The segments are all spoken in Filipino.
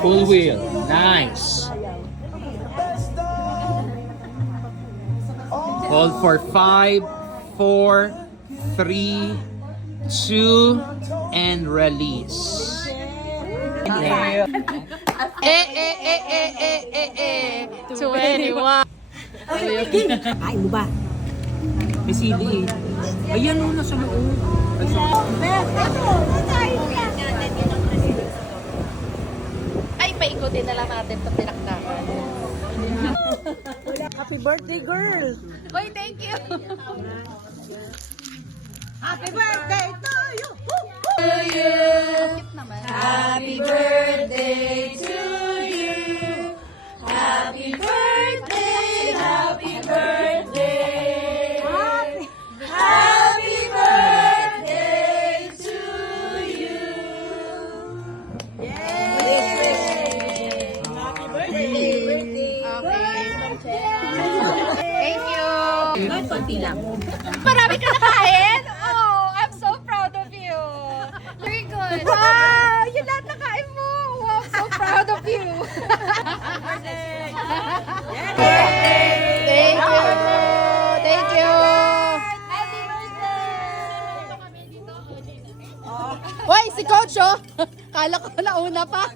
Full wheel. Nice. Hold for 5, 4, 3, 2, and release. Yeah. 21. Ay mo ba? May sili eh. Ayan o, nasa loob. Ay, paikutin na lang natin ito tinakdakan. Happy birthday, girl! Uy, thank you! Happy birthday to you! Happy birthday to you. Happy birthday, happy birthday. Happy birthday to you. Happy birthday! Thank you. Konti lang. Marami ka nakain? Oh, I'm so proud of you. Very good. Wow, yun lahat nakain mo. Wow, so proud of you. Thank you. Thank you. Happy birthday. Hoy, si Coach, oh. Kala ko nauna pa.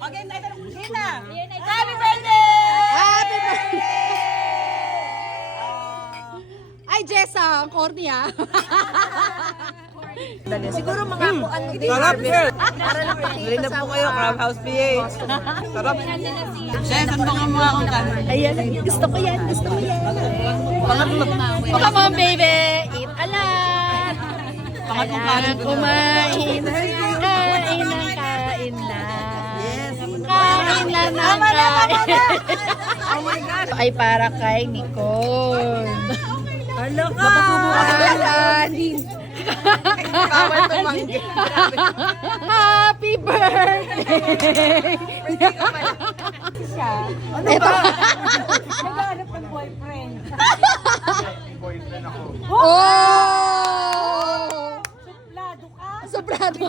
Okay, tayo ng kusina. Happy birthday! Happy birthday. Ay, Jessa, ang corny ah. Siguro mga ano din. Sarap, sir. Para lang Bili pakita na sa po kayo, Crab House PH. Sarap. Chef, ano nga mga akong camera? Ayan, gusto ko yan, gusto ko yan. Pangatlo. Come on, baby. Eat a lot. Pangatlong kanin Kailangan ko na. kumain. Kain ng kain lang. Kain lang ng kain. Oh my God! Ay para kay Nicole. Ano ka? Alanin. Bawal tumanggi. Happy birthday! Ito. Naghanap ng boyfriend. Oh! Suplado ka? Sobrado.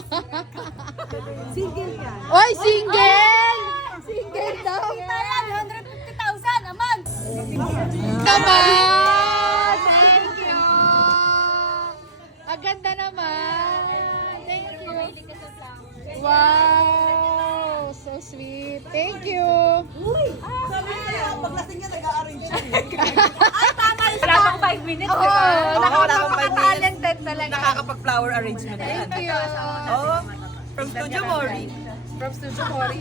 Single ka? Oy, single! Single daw. Tayan, 150,000 a month! Naman! Thank you! Ang ganda naman! Thank you! Wow! So sweet! Thank you! Sabi niya, paglasing niya, nag-a-arrange siya. Wala pang 5 minutes, Oo! di ba? Nakaka-talented talaga! Nakakapag-flower arrangement na yan. Thank you! Oo. From Studio Mori. From Studio Mori.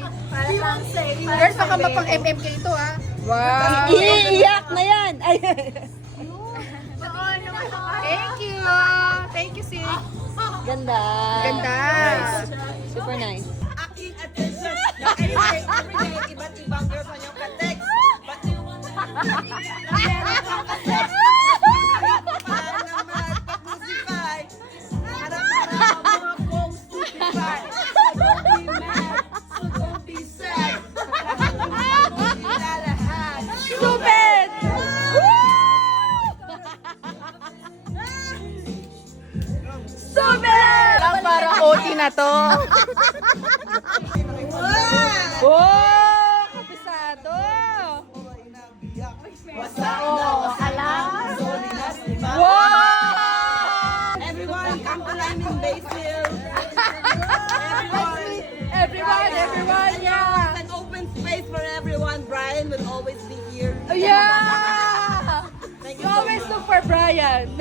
Girls, baka mapang MMK ito ah! Wow! Iiyak na yan! Ay. Thank you! Thank you, sis! Ganda. Ganda! Super nice. Aking attention. Na everyday, iba't ibang girls ang yung ka-text. But paano naman pag-musify? Harap-harap ang mga kong stupify. So don't be mad, so don't be sad. Ilalahan. Stupid! Stupid! Lang para OT na to. Wow! Kabisado! Oh, alam! Wow! Everyone, come to Lyman Basil. Everyone, yeah! An open space for everyone. Brian will always be here. Yeah! You always look for Brian.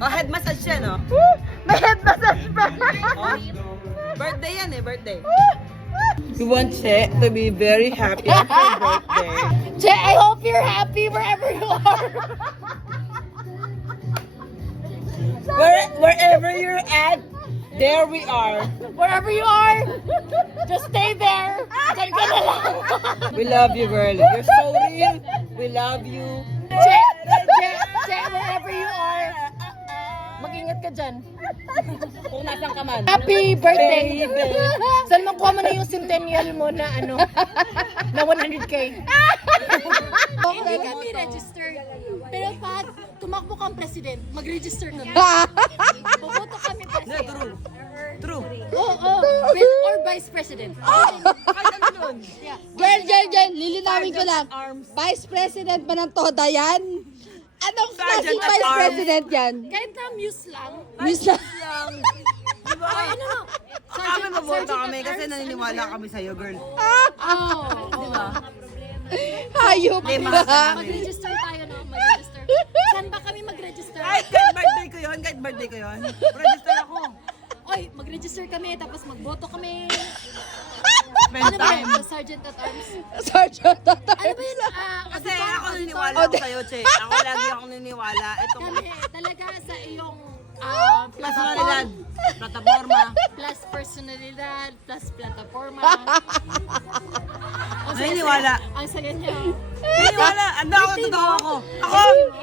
Oh, head massage siya, no? May head massage pa. Oh, birthday yan eh, birthday. We want Che to be very happy on her birthday. Che, I hope you're happy wherever you are. Wherever you're at, there we are. Wherever you are, just stay there. Diyan ka na lang. We love you, girl. You're so real. We love you. Che, wherever you are, mag-ingat ka dyan. Kung nasan ka man. Happy birthday! Saan makuha mo na yung centennial mo na ano? Na 100K? Hindi kami registered. Pero pag tumakbo kang president, mag-register kami. Puputo kami president. True. Or Vice President. Kahit ano nun. Girl, lilinawin ko lang. Vice President ba ng Toda yan? Anong klaseng Sergeant at Vice Arms. President yan? Kahit na muse lang. Miss na. Lang. Diba? Ano? Kami maboto kami kasi naniniwala kami sa'yo, girl. Hayop Lima ka. Mag-register tayo, no? Mag-register. Saan ba kami mag-register? Kahit birthday ko yun. Register ako. Oy, mag-register kami, tapos magboto kami. Spend Ano ba time. yun? Sa Sergeant at Arms? Sergeant Ano ba yun? Kasi ako naniniwala ako sa'yo, Che. Ako lagi ako naniniwala. Itong Kami talaga sa iyong personalidad, plataforma. plus personalidad, plus plataforma. Naniniwala. Ang saya niya. Naniniwala. Ano ako, totoo ako. Ako,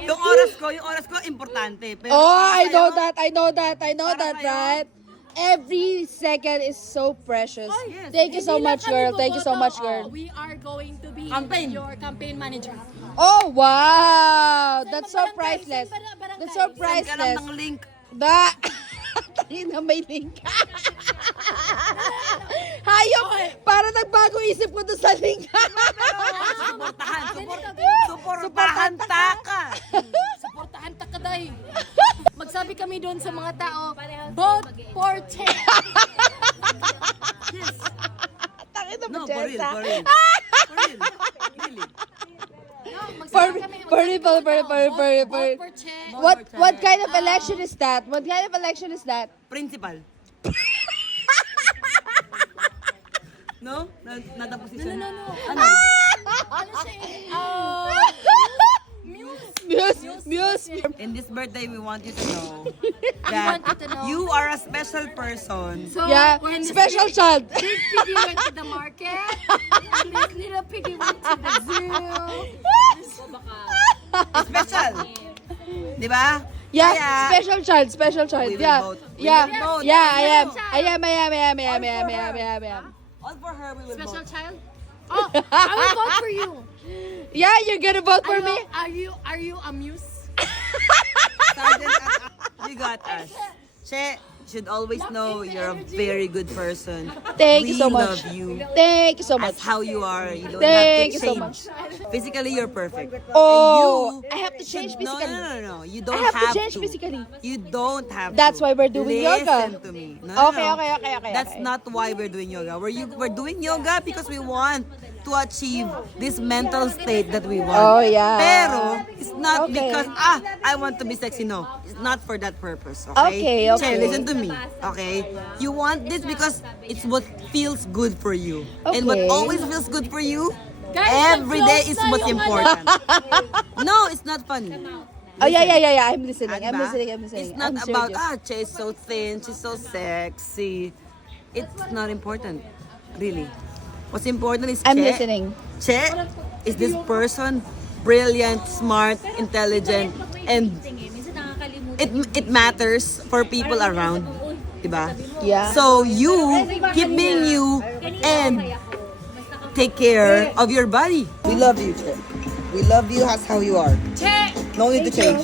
yung oras ko, importante. Pero Oh, I know sa'yo, that, right? Every second is so precious. Yes. Thank you so Hindi lang much, kami girl. Thank you so boboto. much, girl. We are going to be Campaign. your campaign manager. Oh, wow! That's so Barangay, priceless. saan barangay? That's so send ka lang priceless. ng link. Da! Tangin na may link. Hayop! Para nagbago isip ko doon sa link. Suportahan ka. Suportahan ta kaday. Magsabi kami doon sa mga tao, vote for Che. Tangin na No, mo, for real, Jessa. for real. For real. Really. No, For magsabi real. vote for Che. What kind of election is that? What kind of election is that? Principal. No? Natapos siya. No. Ano siya Muse. In this birthday, we want you to know want that you to know. you are a special person. So, Yeah, when this special child. big piggy went to the market, and this little piggy went to the zoo. Special. Di ba? Yeah, Kaya, special child. we will Yeah, vote. We yeah, will vote. yeah. I am. All for her, we will Special vote. child? Oh, I will vote for you. Yeah, you're gonna vote for me. Are you a muse? Sergeant, you got us. Che, you should always know you're a very good person. Thank you so We much. love you. Thank you so much. As how you are. You don't Thank you have to so change. Physically, you're perfect. Oh, And I have to change should- physically. No. You don't I have to change to. physically. You don't have That's to. why we're doing yoga. Listen to me. No. Okay. That's not why we're doing yoga. We're doing yoga because we want to achieve this mental state that we want. Oh, yeah. Pero it's not Okay. because I want to be sexy. No, it's not for that purpose. Okay. Okay. Che, listen to me. Okay. You want this because it's what feels good for you, and what Okay. always feels good for you. Guys, Every day is nag-close na what's yung important. No, it's not funny. Oh yeah. I'm listening. I'm Diba? listening. It's not I'm about, serious. Che is so thin, she's so sexy. It's not important, really. What's important is I'm Che. listening. Che is this person, brilliant, smart, intelligent, and it matters for people around. Diba? Yeah. So you keep being you and take care of your body. We love you, Che. We love you as how you are. Che! No need to change.